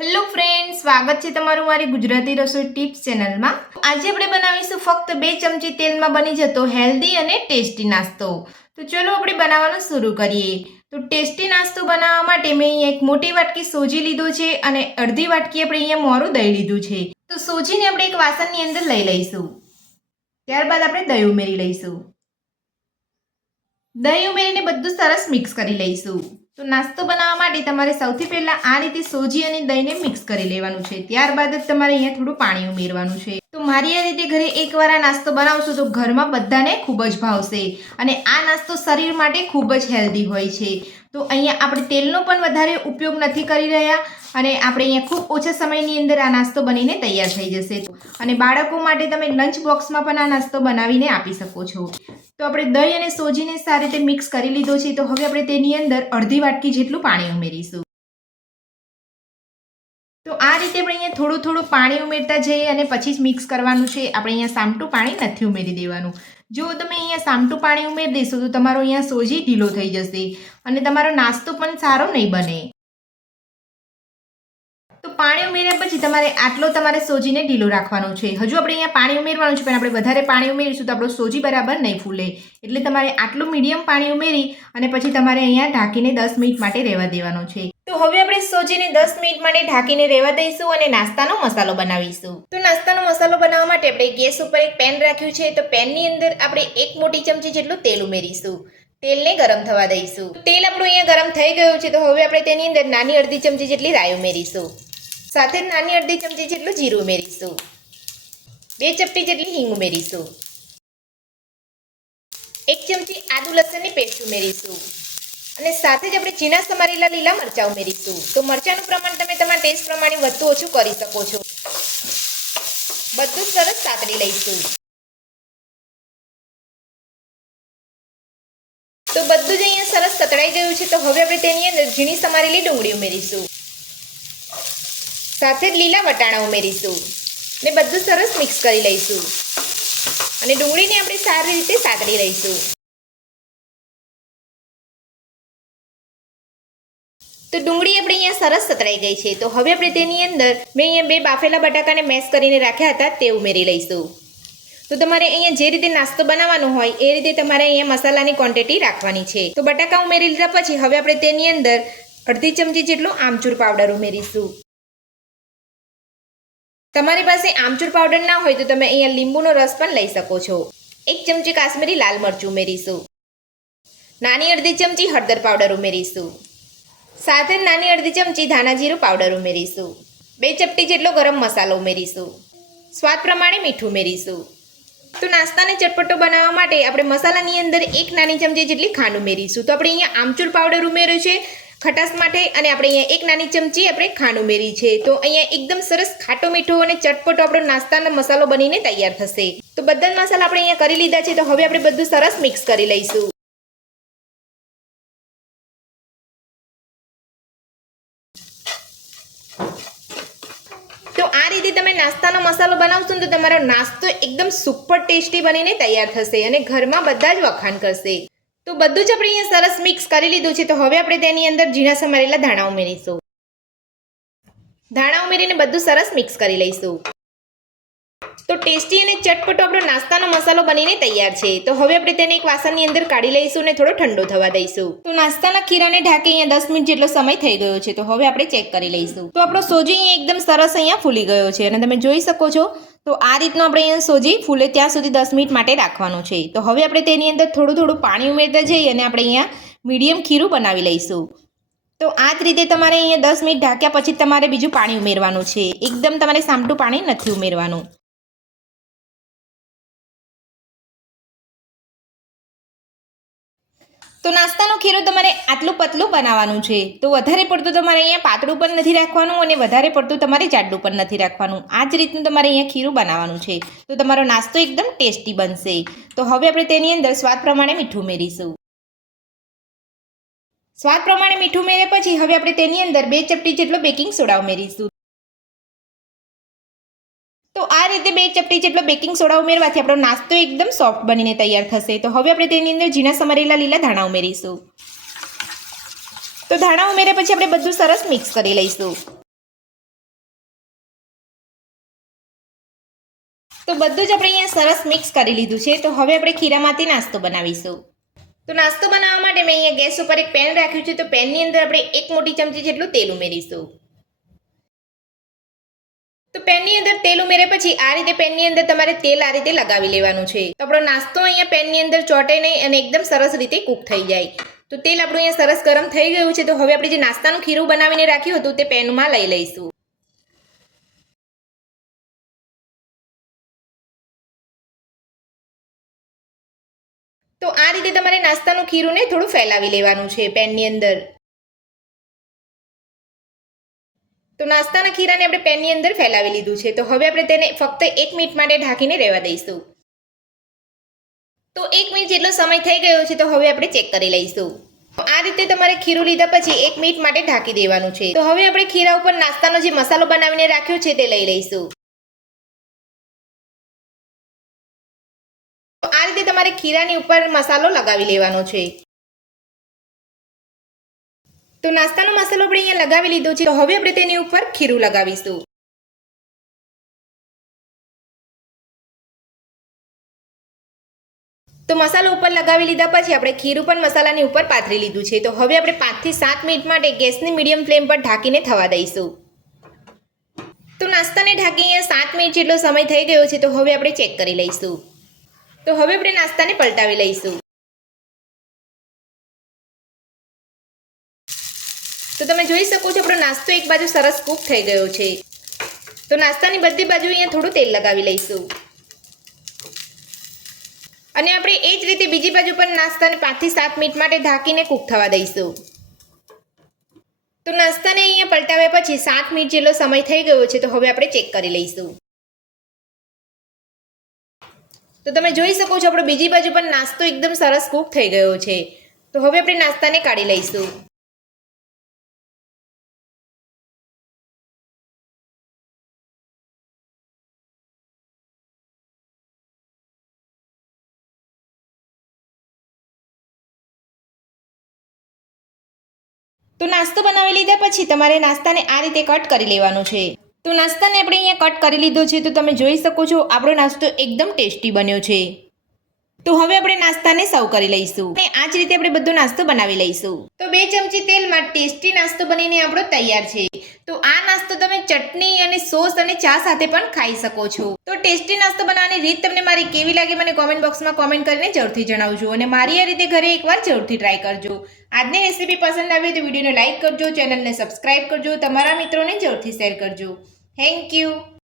Hello friend, સ્વાગત છે તમારું મારી ગુજરાતી રસોઈ ટિપ્સ ચેનલમાં। આજે આપણે બનાવીશું ફક્ત 2 ચમચી તેલમાં બની જતો હેલ્ધી અને ટેસ્ટી નાસ્તો। તો ચલો આપણે બનાવવાનું શરૂ કરીએ। તો ટેસ્ટી નાસ્તો બનાવવા માટે મેં અહીંયા એક મોટી વાટકી સોજી લીધો છે અને અડધી વાટકી આપણે અહીંયા મોરું દહીં લીધું છે। તો સોજીને આપણે એક વાસણની અંદર લઈ લઈશું। ત્યારબાદ આપણે દહીં ઉમેરી લઈશું। દહીં ઉમેરીને બધું સરસ મિક્સ કરી લઈશું। તો નાસ્તો બનાવવા માટે તમારે સૌથી પહેલાં આ રીતે સોજી અને દહીંને મિક્સ કરી લેવાનું છે। ત્યારબાદ જ તમારે અહીંયા થોડું પાણી ઉમેરવાનું છે। તો મારી આ રીતે ઘરે એકવાર આ નાસ્તો બનાવશો તો ઘરમાં બધાને ખૂબ જ ભાવશે અને આ નાસ્તો શરીર માટે ખૂબ જ હેલ્ધી હોય છે। તો અહીંયા આપણે તેલનો પણ વધારે ઉપયોગ નથી કરી રહ્યા અને આપણે અહીંયા ખૂબ ઓછા સમયની અંદર આ નાસ્તો બનીને તૈયાર થઈ જશે અને બાળકો માટે તમે લંચ બોક્સમાં પણ આ નાસ્તો બનાવીને આપી શકો છો। તો આપણે દહીં અને સોજીને સારી રીતે મિક્સ કરી લીધો છે। તો હવે આપણે તેની અંદર અડધી વાટકી જેટલું પાણી ઉમેરીશું। તો આ રીતે આપણે અહીંયા થોડું થોડું પાણી ઉમેરતા જઈએ અને પછી જ મિક્સ કરવાનું છે। આપણે અહીંયા સામટું પાણી નથી ઉમેરી દેવાનું। જો તમે અહીંયા સામટું પાણી ઉમેરી દેશો તો તમારો અહીંયા સોજી ઢીલો થઈ જશે અને તમારો નાસ્તો પણ સારો નહીં બને। તો પાણી ઉમેર્યા પછી તમારે સોજીને ઢીલો રાખવાનો છે। હજુ આપણે અહીંયા પાણી ઉમેરવાનું છે પણ આપણે વધારે પાણી ઉમેરીશું તો આપણો સોજી બરાબર નહીં ફૂલે, એટલે તમારે આટલું મીડિયમ પાણી ઉમેરી અને પછી તમારે અહીંયા ઢાંકીને 10 મિનિટ માટે રહેવા દેવાનો છે। તો હવે આપણે સોજીને 10 મિનિટ માટે ઢાંકીને રહેવા દઈશું અને નાસ્તાનો મસાલો બનાવીશું। તો નાસ્તાનો મસાલો બનાવવા માટે આપણે ગેસ ઉપર એક પેન રાખ્યું છે। તો પેનની અંદર આપણે 1 મોટી ચમચી જેટલું તેલ ઉમેરીશું। તેલને ગરમ થવા દઈશું। તેલ આપણું અહીંયા ગરમ થઈ ગયું છે। તો હવે આપણે તેની અંદર નાની અડધી ચમચી જેટલી રાઈ ઉમેરીશું। સાથે નાની અડધી ચમચી જેટલું જીરું ઉમેરીશું। 2 ચપટી જેટલી હિંગ ઉમેરીશું। 1 ચમચી આદુ લસણની પેસ્ટ ઉમેરીશું અને સાથે જ આપણે ઝીણા સમારેલા લીલા મરચાં ઉમેરીશું। તો મરચાંનું પ્રમાણ તમે તમારા ટેસ્ટ પ્રમાણે વધુ ઓછું કરી શકો છો। બધું સરસ સાતળી લઈશું। તો બધું જ અહીંયા સરસ સતળાઈ ગયું છે। તો હવે આપણે તેની અંદર ઝીણી સમારેલી ડુંગળી ઉમેરીશું, સાથે જ લીલા વટાણા ઉમેરીશું ને બધું સરસ મિક્સ કરી લઈશું અને ડુંગળીને આપણે સારી રીતે સાતળી લઈશું। તો ડુંગળી આપણે અહીંયા સરસ સતળાઈ ગઈ છે। તો હવે આપણે તેની અંદર મેં અહીંયા 2 બાફેલા બટાકાને મેશ કરીને રાખ્યા હતા તે ઉમેરી લઈશું। તો તમારે અહીંયા જે રીતે નાસ્તો બનાવવાનો હોય એ રીતે તમારે અહીંયા મસાલાની ક્વોન્ટિટી રાખવાની છે। તો બટાકા ઉમેરી લીધા પછી હવે આપણે તેની અંદર અડધી ચમચી જેટલો આમચૂર પાવડર ઉમેરીશું। તમારી પાસે આમચૂર પાવડર ના હોય તો તમે અહીંયા લીંબુનો રસ પણ લઈ શકો છો। 1 ચમચી કાશ્મીરી લાલ મરચું ઉમેરીશું। નાની અડધી ચમચી હળદર પાવડર ઉમેરીશું। સાથે નાની અડધી ચમચી ધાણા જીરું પાવડર ઉમેરીશું। 2 ચપટી જેટલો ગરમ મસાલો ઉમેરીશું। સ્વાદ પ્રમાણે મીઠું ઉમેરીશું। તો નાસ્તાને ચટપટો બનાવવા માટે આપણે મસાલાની અંદર 1 નાની ચમચી જેટલી ખાંડ ઉમેરીશું। તો આપણે અહીંયા આમચૂર પાવડર ઉમેર્યો છે ખટાશ માટે અને આપણે અહીંયા 1 નાની ચમચી આપણે ખાંડ ઉમેરી છે। તો અહીંયા એકદમ સરસ ખાટો મીઠો અને ચટપટો આપણો નાસ્તાનો મસાલો બનીને તૈયાર થશે। તો બધા જ મસાલા આપણે અહીંયા કરી લીધા છે। તો હવે આપણે બધું સરસ મિક્સ કરી લઈશું। તો આ રીતે તમે નાસ્તાનો મસાલો બનાવશો ને તો તમારો નાસ્તો એકદમ સુપર ટેસ્ટી બનીને તૈયાર થશે અને ઘરમાં બધા જ વખાણ કરશે। તો બધું જ આપણે અહીંયા સરસ મિક્સ કરી લીધું છે। તો હવે આપણે તેની અંદર ઝીણા સમારેલા ધાણા ઉમેરીશું। ધાણા ઉમેરીને બધું સરસ મિક્સ કરી લઈશું। તો ટેસ્ટી અને ચટપટો આપણો નાસ્તાનો મસાલો બનીને તૈયાર છે। તો હવે આપણે તેને એક વાસણની અંદર કાઢી લઈશું અને થોડો ઠંડો થવા દઈશું। તો નાસ્તાના ખીરાને ઢાંકી અહીંયા 10 મિનિટ જેટલો સમય થઈ ગયો છે। તો હવે આપણે ચેક કરી લઈશું। તો આપણો સોજી અહીંયા એકદમ સરસ અહીંયા ફૂલી ગયો છે અને તમે જોઈ શકો છો। તો આ રીતનો આપણે અહીંયા સોજી ફૂલે ત્યાં સુધી 10 મિનિટ માટે રાખવાનું છે। તો હવે આપણે તેની અંદર થોડું થોડું પાણી ઉમેરતા જઈએ અને આપણે અહીંયા મીડિયમ ખીરું બનાવી લઈશું। તો આ જ રીતે તમારે અહીંયા 10 મિનિટ ઢાંક્યા પછી તમારે બીજું પાણી ઉમેરવાનું છે। એકદમ તમારે સામટું પાણી નથી ઉમેરવાનું। તો નાસ્તાનું ખીરું તમારે આટલું પતલું બનાવવાનું છે। તો વધારે પડતું તમારે અહીંયા પાતળું પણ નથી રાખવાનું અને વધારે પડતું તમારે જાડું પણ નથી રાખવાનું। આ જ રીતનું તમારે અહીંયા ખીરું બનાવવાનું છે। તો તમારો નાસ્તો એકદમ ટેસ્ટી બનશે। તો હવે આપણે તેની અંદર સ્વાદ પ્રમાણે મીઠું ઉમેરીશું। સ્વાદ પ્રમાણે મીઠું ઉમેર્યા પછી હવે આપણે તેની અંદર 2 ચપટી જેટલો બેકિંગ સોડા ઉમેરીશું। તો આ રીતે 2 ચપટી જેટલો બેકિંગ સોડા ઉમેરવાથી આપણો નાસ્તો એકદમ સોફ્ટ બનીને તૈયાર થશે। તો હવે આપણે તેની અંદર ઝીણા સમારેલા લીલા ધાણા ઉમેરીશું। તો ધાણા ઉમેર્યા પછી આપણે બધું સરસ મિક્સ કરી લઈશું। તો બધું જ આપણે અહીંયા સરસ મિક્સ કરી લીધું છે. તો હવે આપણે ખીરામાંથી નાસ્તો બનાવીશું. તો નાસ્તો બનાવવા માટે મેં અહીંયા ગેસ ઉપર એક પેન રાખ્યું છે. તો પેનની અંદર આપણે 1 મોટી ચમચી જેટલું તેલ ઉમેરીશું. તો પેનની અંદર તેલ ઉમેર્યા પછી આ રીતે પેનની અંદર તમારે તેલ આ રીતે લગાવી લેવાનું છે. તો આપણો નાસ્તો અહીંયા પેનની અંદર ચોટે નહીં અને એકદમ સરસ રીતે કૂક થઈ જાય. તો તેલ આપણું અહીંયા સરસ ગરમ થઈ ગયું છે. તો હવે આપણે જે નાસ્તાનું ખીરું બનાવીને રાખ્યું હતું તે પેનમાં લઈ લઈશું. તો આ રીતે તમારે નાસ્તાનું ખીરુંને થોડું ફેલાવી લેવાનું છે પેનની અંદર. તો નાસ્તાના ખીરાને આપણે પેનની અંદર ફેલાવી લીધું છે. તો હવે આપણે તેને ફક્ત 1 મિનિટ માટે ઢાંકીને રહેવા દઈશું. તો 1 મિનિટ જેટલો સમય થઈ ગયો છે. તો હવે આપણે ચેક કરી લઈશું. તો આ રીતે તમારે ખીરું લીધા પછી 1 મિનિટ માટે ઢાંકી દેવાનું છે. તો હવે આપણે ખીરા ઉપર નાસ્તાનો જે મસાલો બનાવીને રાખ્યો છે તે લઈ લઈશું. તો આ રીતે તમારે ખીરાની ઉપર મસાલો લગાવી લેવાનો છે. તો નાસ્તાનો મસાલો આપણે અહીંયા લગાવી લીધો છે. તો હવે આપણે તેની ઉપર ખીરું લગાવીશું. તો મસાલો ઉપર લગાવી લીધા પછી આપણે ખીરું પણ મસાલાની ઉપર પાથરી લીધું છે. તો હવે આપણે 5 થી 7 મિનિટ માટે ગેસની મીડિયમ ફ્લેમ પર ઢાંકીને થવા દઈશું. તો નાસ્તાને ઢાંકી અહીંયા 7 મિનિટ જેટલો સમય થઈ ગયો છે. તો હવે આપણે ચેક કરી લઈશું. તો હવે આપણે નાસ્તાને પલટાવી લઈશું. તો તમે જોઈ શકો છો આપણો નાસ્તો એક બાજુ સરસ કૂક થઈ ગયો છે. તો નાસ્તાની બધી બાજુ અહીંયા થોડું તેલ લગાવી લઈશું અને આપણે એ જ રીતે બીજી બાજુ પર નાસ્તાને 5 થી 7 મિનિટ માટે ઢાંકીને કૂક થવા દઈશું. તો નાસ્તાને અહીંયા પલટાવ્યા પછી 7 મિનિટ જેટલો સમય થઈ ગયો છે. તો હવે આપણે ચેક કરી લઈશું. તો તમે જોઈ શકો છો આપણો બીજી બાજુ પર નાસ્તો એકદમ સરસ કૂક થઈ ગયો છે. તો હવે આપણે નાસ્તાને કાઢી લઈશું. તો નાસ્તો બનાવી લીધા પછી તમારે નાસ્તાને આ રીતે કટ કરી લેવાનું છે. તો નાસ્તાને આપણે અહીંયા કટ કરી લીધો છે. તો તમે જોઈ શકો છો આપણો નાસ્તો એકદમ ટેસ્ટી બન્યો છે. તો હવે આપણે નાસ્તાને સર્વ કરી લઈશું અને આ જ રીતે આપણે બધો નાસ્તો બનાવી લઈશું. તો 2 ચમચી તેલમાં ટેસ્ટી નાસ્તો બનીને આપણો તૈયાર છે. તો આ નાસ્તો તમે ચટણી અને સોસ અને ચા સાથે પણ ખાઈ શકો છો. તો ટેસ્ટી નાસ્તો બનાવવાની રીત તમને મારી કેવી લાગી મને કોમેન્ટ બોક્સમાં કોમેન્ટ કરીને જરૂરથી જણાવજો અને મારી આ રીતે ઘરે એકવાર જરૂરથી ટ્રાય કરજો. આજની રેસીપી પસંદ આવી તો વિડીયોને લાઇક કરજો, ચેનલને સબસ્ક્રાઇબ કરજો, તમારા મિત્રોને જરૂરથી શેર કરજો. Thank you.